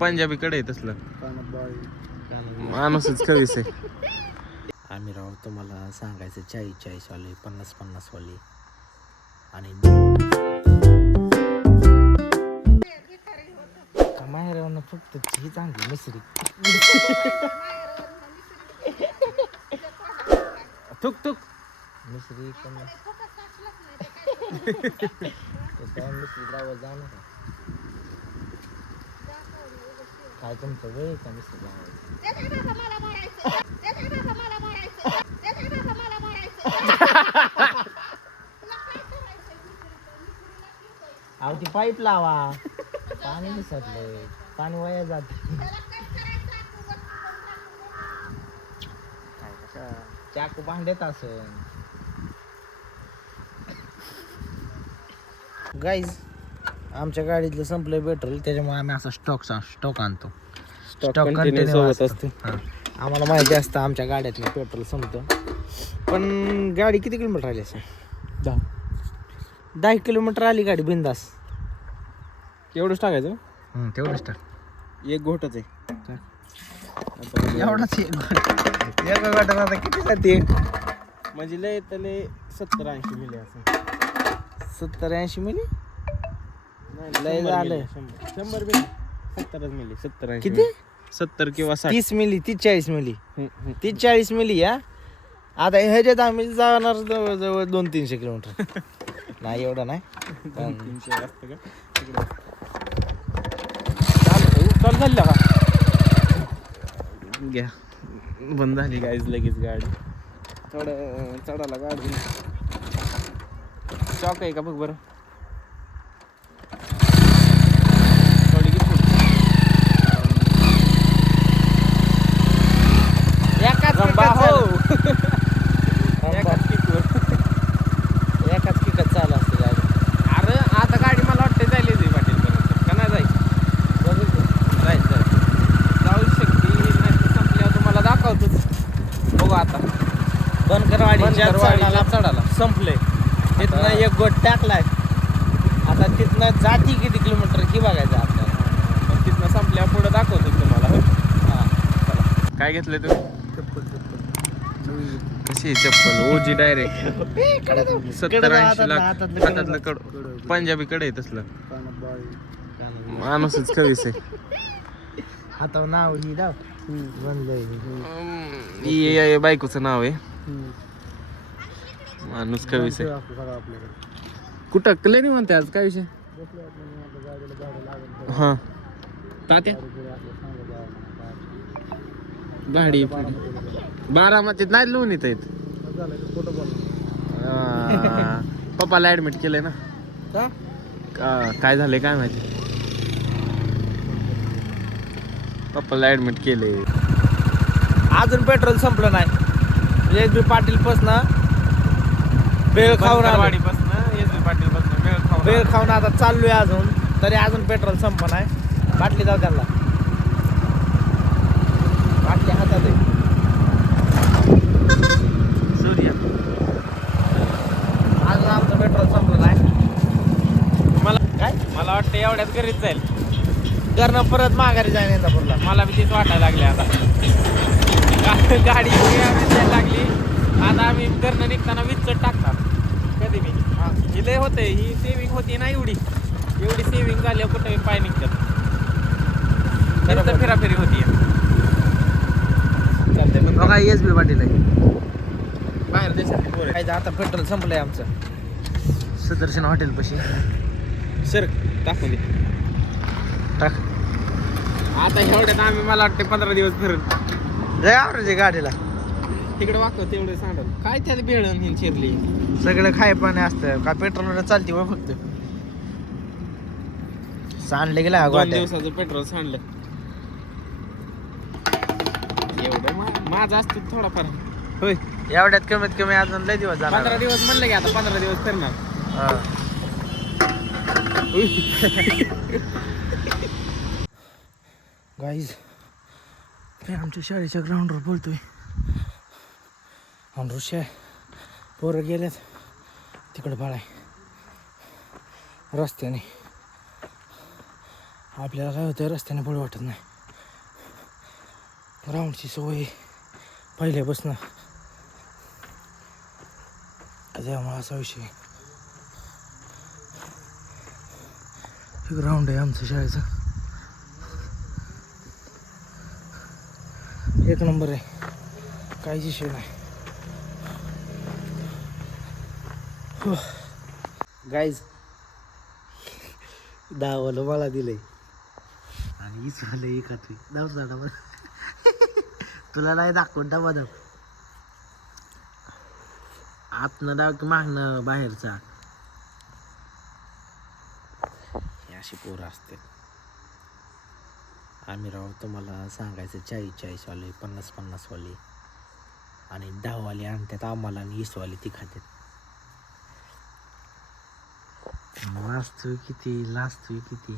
पंजाबीकडे आहे तसलं माणूसच कवीस आहे. आम्ही राव तुम्हाला सांगायचं 40-40 वाले 50-50 वाले आणि माहेरावरनं फक्त ही चांगली मिसरी थुक थुक मिसरी पण मिसरी लावा जाऊ नका. काय तुमचं वेळ का मिसरी लावायचं? अहो ती पाईप लावा पाणी निसरलंय पाणी वाया जात चाकू भांड्यात असेल. गाईज आमच्या गाडीतलं संपलं पेट्रोल त्याच्यामुळे आम्ही असा स्टॉक आणतो. स्टॉक कंटिन्यू असते. आम्हाला माहिती असतं आमच्या गाड्यातलं पेट्रोल संपतं. पण गाडी किती किलोमीटर आली असेल? 10 किलोमीटर आली गाडी बिंदास. एवढंच टाकायचं. तेवढंच टाक. एक घोटच आहे एवढाच एका गाड्याला आता किती जाते? म्हणजे लय तर लय 70-80 मिली असं. 70-80 मिली लय झालं. 100 मिली 70 मिली 70 किती? 70 किंवा 60. 30 मिली 30-40 मिली 30-40 मिली या. आता ह्याच्यात आम्ही जाणार जवळजवळ 200-300 किलोमीटर. नाही एवढं नाही 300 असतं का तिकडे. चालू झाली का घ्या बंद झाली गाईज लगेच गाडी. थोडं चढायला गाडी चॉक आहे का बघ बरं. एकाच किकत चालू असते गाडी. अरे आता गाडी मला वाटते जायला पाटील पर्यंत का नाही जायचं. जायचं जाऊ शकते नाही तर संपल्यावर तुम्हाला दाखवतोच. बघू आता बंद कर वाडी चढाला संपले. तिथनं एक गोट टाकलाय. आता तिथनं जाती किती किलोमीटर की बघायचं आपल्याला. मग तिथनं संपल्यावर पुढे दाखवतो तुम्हाला. काय घेतलंय तुम्ही? कशी आहे चप्पल ओजी डायरेक्ट 70-80 लाख हातातलं कड पंजाबीकडे आहे तसलं माणूसच कवीस आहे. हातावर नाव ही दाव बनलंय. बायकोचं नाव आहे माणूस कवीस आहे. कुठं कले नाही म्हणते आज काय विषय. हा तात्या गाडी बारामतीत नाही लोन येत आहेत. पप्पाला ऍडमिट केलंय ना. काय झालंय काय माहिती. पप्पाला ऍडमिट केले. अजून पेट्रोल संपलं नाही. एस बी पाटील पासन बेळ खाऊन बेळ खाऊन आता चाललोय अजून तरी अजून पेट्रोल संप नाही. बाटली जाऊ त्याला बाटली हातात आहे. सूर्य अजून आमचं पेट्रोल संपलं नाही. मला वाटतं एवढ्यात घरीच जाईल. घरनं परत माघारी जाईन इंदापूरला. मला बी तेच वाटायला लागले आता. गाडी द्यायला लागली. आता आम्ही घरनं निघताना विचट टाकतात कधी मी. ही लय होते ही सेविंग होती ना एवढी सेविंग झाली कुठे पाय निघतात. फिराफिरी होती. बघा एस बी पाटील आहे बाहेर देशात. आता पेट्रोल संपलंय आमचं. सुदर्शन हॉटेल पशी सर टाकून दे टाक. आता एवढ्यात आम्ही मला वाटते 15 दिवस फिरत जय आवरायचे गाडीला. तिकडे वाकव तेवढे सांडल काय त्याला बेळण ही चिरली. सगळं खाय पाणी असतं का पेट्रोल चालते व फक्त सांडले गेला. 2 दिवसाचं पेट्रोल सांडलं. एवढं माझं असतं थोडाफार होय. एवढ्यात कमीत कमी अजून लय दिवस झाला. 15 दिवस म्हणलं की आता 15 दिवस फिरणार. गाईज मी आमच्या शाळेच्या ग्राउंडवर बोलतोय. ऋषा पोरं गेल्यात तिकडे बाळाय रस्त्याने. आपल्याला काय होतं रस्त्याने पुढे वाटत नाही. ग्राउंडची सवय पहिल्यापासून त्यामुळे असा विषय. हे ग्राउंड आहे आमचं शाळेचं. एक नंबर आहे, काहीच विषय नाही. गाईज दावाला मला दिलंय आणि हीच झालं एकात्री दाव जाणं तुला नाही दाखवून डबा दाव आतनं दाव की मागणं बाहेरचा. हे अशी पोरं असते. आम्ही राव तुम्हाला सांगायचं 40-40 वाले 50-50 वाले आणि 10 वाले आणतात आम्हाला आणि 20 वाले ती खातात. लाजतोय किती.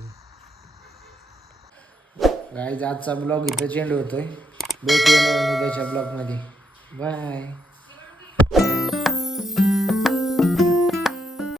गाईज आजचा ब्लॉग इथं चेंड होतोय. भेटूया नवीन उद्याच्या ब्लॉगमध्ये. बाय.